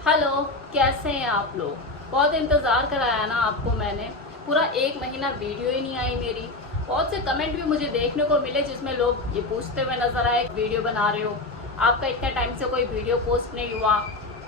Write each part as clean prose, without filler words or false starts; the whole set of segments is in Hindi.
हेलो, कैसे हैं आप लोग। बहुत इंतज़ार कराया ना आपको मैंने। पूरा 1 महीना वीडियो ही नहीं आई मेरी। बहुत से कमेंट भी मुझे देखने को मिले जिसमें लोग ये पूछते हुए नज़र आए, वीडियो बना रहे हो, आपका इतने टाइम से कोई वीडियो पोस्ट नहीं हुआ,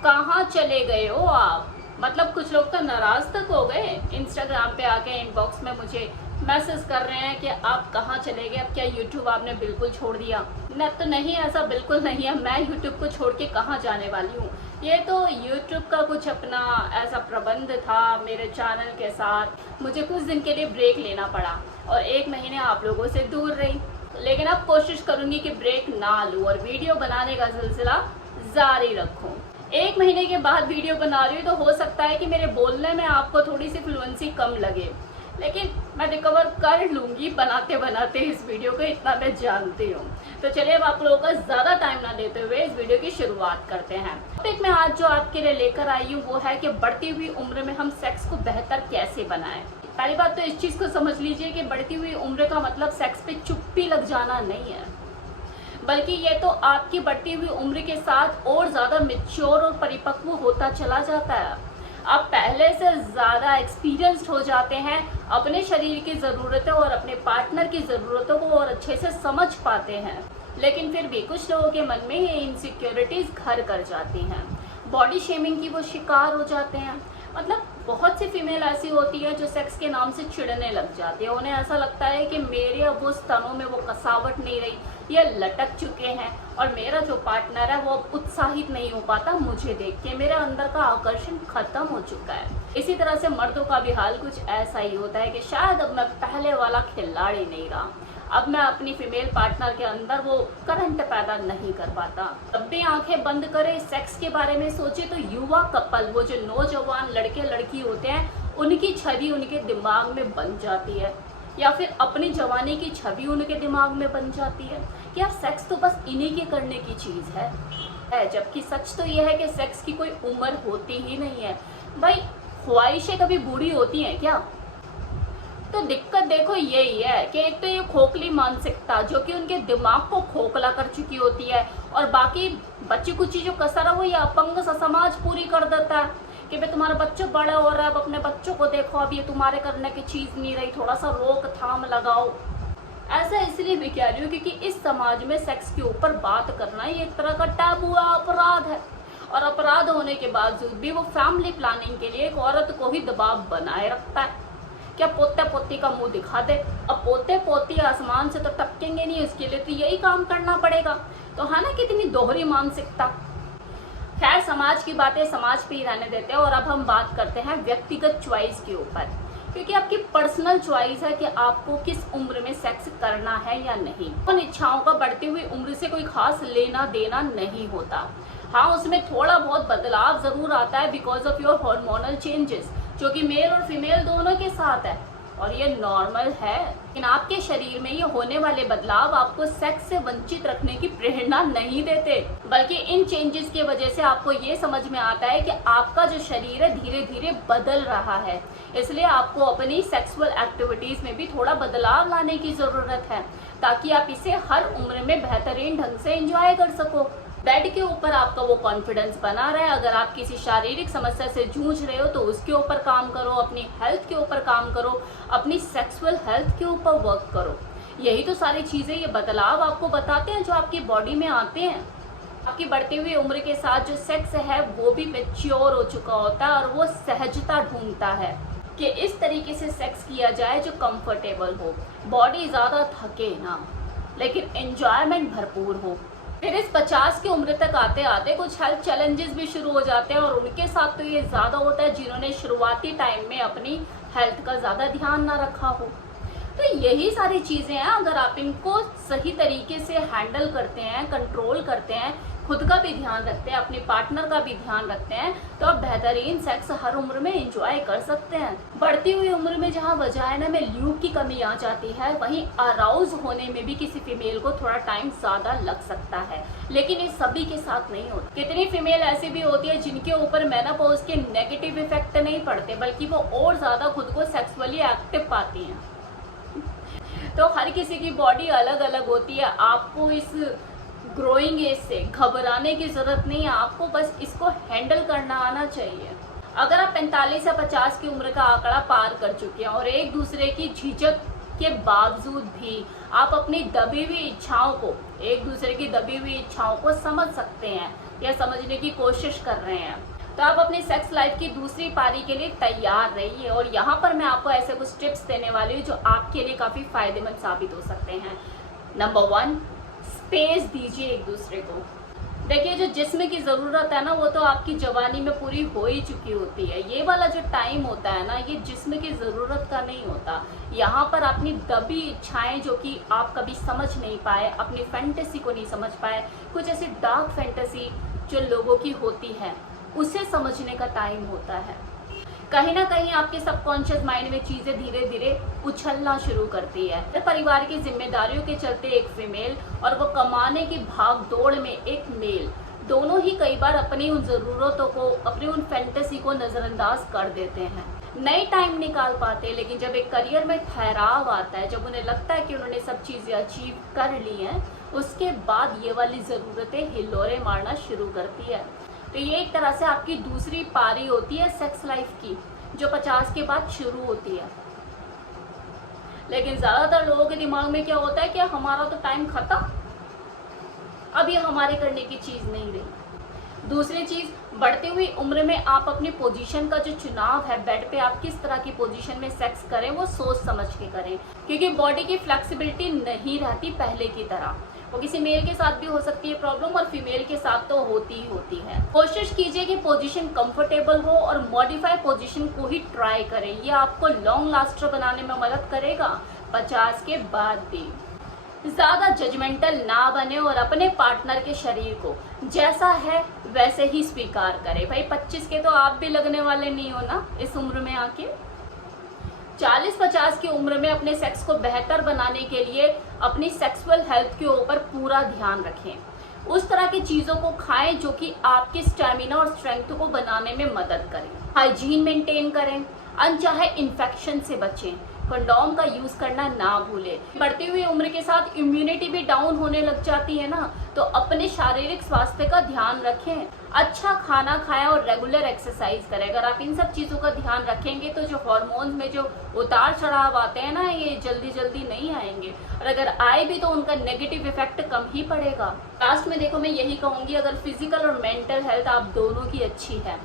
कहाँ चले गए हो आप। मतलब कुछ लोग तो नाराज़ तक हो गए, इंस्टाग्राम पे आके इनबॉक्स में मुझे मैसेज कर रहे हैं कि आप कहाँ चले गए, अब क्या यूट्यूब आपने बिल्कुल छोड़ दिया। न तो नहीं, ऐसा बिल्कुल नहीं है। मैं यूट्यूब को छोड़ के कहाँ जाने वाली हूँ। ये तो यूट्यूब का कुछ अपना ऐसा प्रबंध था मेरे चैनल के साथ, मुझे कुछ दिन के लिए ब्रेक लेना पड़ा और 1 महीने आप लोगों से दूर रही। लेकिन अब कोशिश करूंगी कि ब्रेक ना लूँ और वीडियो बनाने का सिलसिला जारी रखूँ। 1 महीने के बाद वीडियो बना रही हूँ तो हो सकता है कि मेरे बोलने में आपको थोड़ी सी फ्लुएंसी कम लगे, लेकिन मैं रिकवर कर लूँगी बनाते बनाते इस वीडियो को, इतना मैं जानती हूँ। तो चलिए अब आप लोगों का ज़्यादा टाइम ना लेते हुए इस वीडियो की शुरुआत करते हैं। टॉपिक मैं आज जो आपके लिए लेकर आई हूँ वो है कि बढ़ती हुई उम्र में हम सेक्स को बेहतर कैसे बनाएं। पहली बात तो इस चीज़ को समझ लीजिए कि बढ़ती हुई उम्र का मतलब सेक्स पे चुप्पी लग जाना नहीं है, बल्कि ये तो आपकी बढ़ती हुई उम्र के साथ और ज़्यादा मैच्योर और परिपक्व होता चला जाता है। आप पहले से ज़्यादा एक्सपीरियंस्ड हो जाते हैं, अपने शरीर की ज़रूरतें और अपने पार्टनर की ज़रूरतों को और अच्छे से समझ पाते हैं। लेकिन फिर भी कुछ लोगों के मन में ये इनसिक्योरिटीज़ घर कर जाती हैं, बॉडी शेमिंग की वो शिकार हो जाते हैं। मतलब बहुत सी फीमेल ऐसी होती है जो सेक्स के नाम से चिढ़ने लग जाती है। उन्हें ऐसा लगता है कि मेरे अब वो स्तनों में वो कसावट नहीं रही, ये लटक चुके हैं और मेरा जो पार्टनर है वो उत्साहित नहीं हो पाता मुझे देख के, मेरे अंदर का आकर्षण खत्म हो चुका है। इसी तरह से मर्दों का भी हाल कुछ ऐसा ही होता है कि शायद अब मैं पहले वाला खिलाड़ी नहीं रहा, अब मैं अपनी फीमेल पार्टनर के अंदर वो करंट पैदा नहीं कर पाता। जब भी आंखें बंद करे सेक्स के बारे में सोचे तो युवा कपल, वो जो नौजवान लड़के लड़की होते हैं, उनकी छवि उनके दिमाग में बन जाती है, या फिर अपनी जवानी की छवि उनके दिमाग में बन जाती है कि यार सेक्स तो बस इन्हीं के करने की चीज़ है। जबकि सच तो यह है कि सेक्स की कोई उम्र होती ही नहीं है। भाई ख्वाहिशें कभी बूढ़ी होती हैं क्या। तो दिक्कत देखो यही है कि एक तो ये खोखली मानसिकता जो कि उनके दिमाग को खोखला कर चुकी होती है, और बाकी बच्ची कुची जो कसर है वो ये अपंग सा समाज पूरी कर देता है कि भाई तुम्हारा बच्चा बड़ा हो रहा है, अब अपने बच्चों को देखो, अब ये तुम्हारे करने की चीज़ नहीं रही, थोड़ा सा रोक थाम लगाओ। ऐसा इसलिए भी कह रही हूँ क्योंकि इस समाज में सेक्स के ऊपर बात करना ये एक तरह का टैबू अपराध है, और अपराध होने के बावजूद भी वो फैमिली प्लानिंग के लिए एक औरत को ही दबाव बनाए रखता है। क्या पोते पोती का मुंह दिखा दे, अब पोते पोती आसमान से तो टपकेंगे नहीं, इसके लिए तो यही काम करना पड़ेगा। तो है ना कितनी दोहरी मानसिकता। खैर समाज की बातें समाज पे ही रहने देते हैं और अब हम बात करते हैं व्यक्तिगत चॉइस के ऊपर, क्योंकि आपकी पर्सनल चॉइस है कि आपको किस उम्र में सेक्स करना है या नहीं। उन इच्छाओं का बढ़ती हुई उम्र से कोई खास लेना देना नहीं होता। हाँ, उसमें थोड़ा बहुत बदलाव जरूर आता है because of your hormonal changes, जो कि मेल और फीमेल दोनों के साथ है और ये नॉर्मल है। लेकिन आपके शरीर में ये होने वाले बदलाव आपको सेक्स से वंचित रखने की प्रेरणा नहीं देते, बल्कि इन चेंजेस की वजह से आपको ये समझ में आता है कि आपका जो शरीर है धीरे धीरे बदल रहा है, इसलिए आपको अपनी सेक्सुअल एक्टिविटीज में भी थोड़ा बदलाव लाने की जरूरत है ताकि आप इसे हर उम्र में बेहतरीन ढंग से एंजॉय कर सको। बेड के ऊपर आपका वो कॉन्फिडेंस बना रहे। अगर आप किसी शारीरिक समस्या से जूझ रहे हो तो उसके ऊपर काम करो, अपनी हेल्थ के ऊपर काम करो, अपनी सेक्सुअल हेल्थ के ऊपर वर्क करो। यही तो सारी चीज़ें ये बदलाव आपको बताते हैं जो आपकी बॉडी में आते हैं। आपकी बढ़ती हुई उम्र के साथ जो सेक्स है वो भी मैच्योर हो चुका होता है और वो सहजता ढूंढता है कि इस तरीके से सेक्स किया जाए जो कंफर्टेबल हो, बॉडी ज़्यादा थके ना, लेकिन एंजॉयमेंट भरपूर हो। फिर इस 50 की उम्र तक आते आते कुछ हेल्थ चैलेंजेस भी शुरू हो जाते हैं, और उनके साथ तो ये ज़्यादा होता है जिन्होंने शुरुआती टाइम में अपनी हेल्थ का ज़्यादा ध्यान ना रखा हो। तो यही सारी चीज़ें हैं, अगर आप इनको सही तरीके से हैंडल करते हैं, कंट्रोल करते हैं, खुद का भी ध्यान रखते हैं, अपने पार्टनर का भी ध्यान रखते हैं, तो आप बेहतरीन सेक्स हर उम्र में एंजॉय कर सकते हैं। बढ़ती हुई उम्र में जहाँ वजाइना में ल्यूब की कमी आ जाती है, वहीं अराउज होने में भी किसी फीमेल को थोड़ा टाइम ज़्यादा लग सकता है, लेकिन ये सभी के साथ नहीं होता। कितनी फीमेल ऐसी भी होती है जिनके ऊपर मेनोपॉज के नेगेटिव इफेक्ट नहीं पड़ते, बल्कि वो और ज़्यादा खुद को सेक्सुअली एक्टिव पाती हैं। तो हर किसी की बॉडी अलग अलग होती है। आपको इस ग्रोइंग एज से घबराने की जरूरत नहीं है, आपको बस इसको हैंडल करना आना चाहिए। अगर आप 45 या 50 की उम्र का आंकड़ा पार कर चुके हैं और एक दूसरे की झिझक के बावजूद भी आप अपनी दबी हुई इच्छाओं को, एक दूसरे की दबी हुई इच्छाओं को समझ सकते हैं या समझने की कोशिश कर रहे हैं, तो आप अपनी सेक्स लाइफ की दूसरी पारी के लिए तैयार रहिए। और यहाँ पर मैं आपको ऐसे कुछ टिप्स देने वाली हूँ जो आपके लिए काफी फायदेमंद साबित हो सकते हैं। नंबर 1, स्पेस दीजिए एक दूसरे को। देखिए, जो जिस्म की जरूरत है ना, वो तो आपकी जवानी में पूरी हो ही चुकी होती है। ये वाला जो टाइम होता है ना, ये जिस्म की जरूरत का नहीं होता। यहाँ पर अपनी दबी इच्छाएं जो कि आप कभी समझ नहीं पाए, अपनी फैंटेसी को नहीं समझ पाए, कुछ ऐसी डार्क फैंटेसी जो लोगों की होती है, उसे समझने का टाइम होता है। कहीं ना कहीं आपके सबकॉन्शियस माइंड में चीजें धीरे धीरे उछलना शुरू करती है। परिवार की जिम्मेदारियों के चलते एक फीमेल और वो कमाने की भाग दौड़ में एक मेल, दोनों ही कई बार अपनी उन जरूरतों को, अपनी उन फैंटेसी को नजरअंदाज कर देते हैं, नई टाइम निकाल पाते। लेकिन जब एक करियर में ठहराव आता है, जब उन्हें लगता है कि उन्होंने सब चीजें अचीव कर ली हैं, उसके बाद ये वाली जरूरतें हिलोरे मारना शुरू करती है। तो ये एक तरह से आपकी दूसरी पारी होती है सेक्स लाइफ की, जो 50 के बाद शुरू होती है। लेकिन ज्यादातर लोगों के दिमाग में क्या होता है कि हमारा तो टाइम खत्म, अब ये हमारे करने की चीज नहीं रही। दूसरी चीज, बढ़ती हुई उम्र में आप अपनी पोजीशन का जो चुनाव है, बेड पे आप किस तरह की पोजीशन में सेक्स करें, वो सोच समझ के करें, क्योंकि बॉडी की फ्लेक्सिबिलिटी नहीं रहती पहले की तरह। वो किसी मेल के साथ भी हो सकती है प्रॉब्लम, और फीमेल के साथ तो होती ही होती है। कोशिश कीजिए कि पोजीशन कंफर्टेबल हो और मॉडिफाई पोजीशन को ही ट्राई करें। ये आपको लॉन्ग लास्टर बनाने में मदद करेगा 50 के बाद भी। ज्यादा जजमेंटल ना बने और अपने पार्टनर के शरीर को जैसा है वैसे ही स्वीकार करें। भाई 25 के तो आप भी लगने वाले नहीं हो ना इस उम्र में आके। 40-50 की उम्र में अपने सेक्स को बेहतर बनाने के लिए अपनी सेक्सुअल हेल्थ के ऊपर पूरा ध्यान रखें। उस तरह की चीजों को खाएं जो कि आपके स्टैमिना और स्ट्रेंथ को बनाने में मदद करें। हाइजीन मेंटेन करें, अनचाहे इन्फेक्शन से बचें, कंडोम का यूज करना ना भूलें। बढ़ती हुई उम्र के साथ इम्यूनिटी भी डाउन होने लग जाती है ना, तो अपने शारीरिक स्वास्थ्य का ध्यान रखें, अच्छा खाना खाएं और रेगुलर एक्सरसाइज करें। अगर आप इन सब चीजों का ध्यान रखेंगे तो जो हार्मोन्स में जो उतार चढ़ाव आते हैं ना, ये जल्दी जल्दी नहीं आएंगे, और अगर आए भी तो उनका नेगेटिव इफेक्ट कम ही पड़ेगा। लास्ट में देखो, मैं यही कहूंगी, अगर फिजिकल और मेंटल हेल्थ आप दोनों की अच्छी है,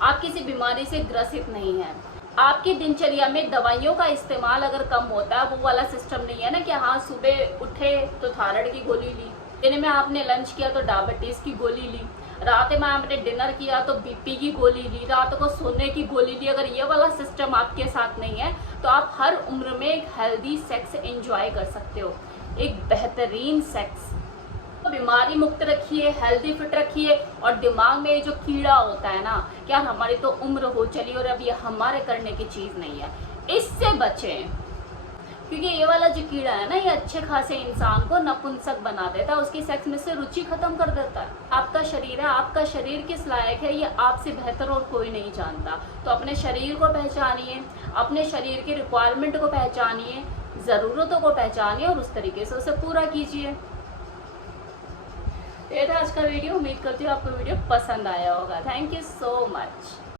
आप किसी बीमारी से ग्रसित नहीं है, आपकी दिनचर्या में दवाइयों का इस्तेमाल अगर कम होता है, वो वाला सिस्टम नहीं है ना कि हाँ सुबह उठे तो थायराइड की गोली ली, दिन में आपने लंच किया तो डायबिटीज की गोली ली, रात में आपने डिनर किया तो बीपी की गोली ली, रात को सोने की गोली ली। अगर ये वाला सिस्टम आपके साथ नहीं है तो आप हर उम्र में एक हेल्दी सेक्स एंजॉय कर सकते हो, एक बेहतरीन सेक्स। बीमारी मुक्त रखिए, हेल्दी फिट रखिए, और दिमाग में जो कीड़ा होता है ना, क्या हमारी तो उम्र हो चली और अब ये हमारे करने की चीज नहीं है, इससे बचें। क्योंकि ये वाला जो कीड़ा है ना, ये अच्छे खासे इंसान को नपुंसक बना देता है, उसकी सेक्स में से रुचि खत्म कर देता है। आपका शरीर है, आपका शरीर किस लायक है ये आपसे बेहतर और कोई नहीं जानता। तो अपने शरीर को पहचानिए, अपने शरीर की रिक्वायरमेंट को पहचानिए, जरूरतों को पहचानिए और उस तरीके से उसे पूरा कीजिए। ये था आज का वीडियो। उम्मीद करती हूँ आपको वीडियो पसंद आया होगा। Thank you so much.